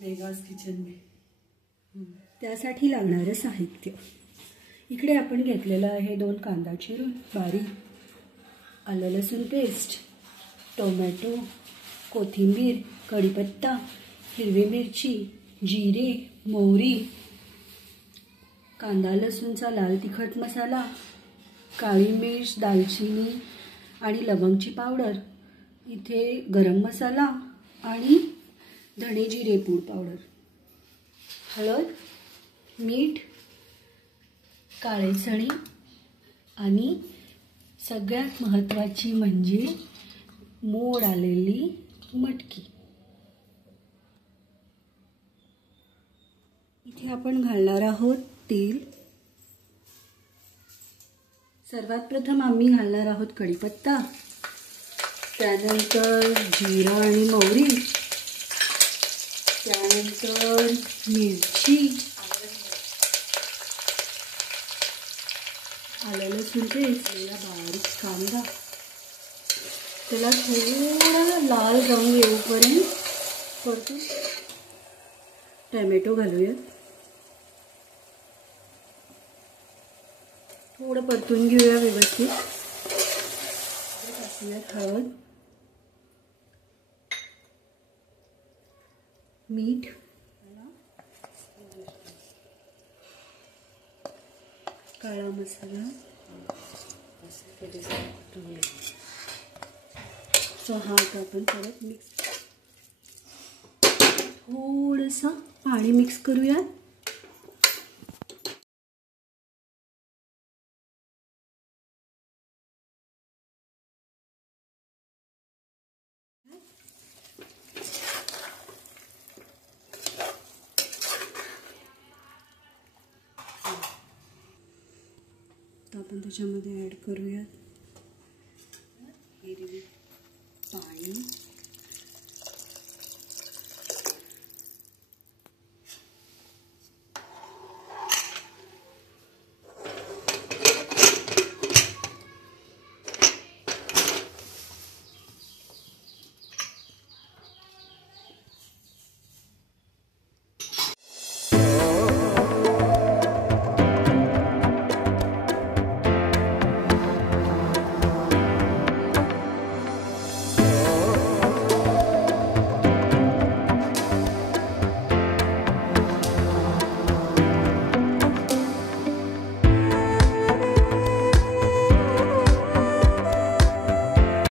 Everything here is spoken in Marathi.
मेघाज किचन में. त्यासाठी लागणारं साहित्य इकडे आपण घेतलेलं आहे. 2 कांदा चिरून बारीक, आलं लसूण पेस्ट, टोमॅटो, कोथिंबीर, कढीपत्ता, हिरवी मिरची, जिरे, मोहरी, कांदा लसूणचा लाल तिखट मसाला, काळी मिर्च, दालचिनी आणि लवंगची पावडर, इथे गरम मसाला आणि धणे जिरे पूड पावडर, हळद, मीठ, काळे चणे आणि सगळ्यात महत्त्वाची म्हणजे मोड आलेली मटकी. इथे आपण घालणार आहोत तेल. सर्वात प्रथम आम्ही घालणार आहोत कढीपत्ता, त्यानंतर जिरा आणि मोहरी, त्यानंतर मिरची, आलं लसूण पेस्ट, बारीक कांदा, त्याला थोडा लाल रंग येऊपर्यंत परतून टोमॅटो घालूया. थोडं परतून घेऊया व्यवस्थित. टाकूयात हळद, मीठ, काळा मसाला, हा आपण परत मिक्स, थोडंसं पाणी मिक्स करूया. तर आपण त्याच्यामध्ये ॲड करूया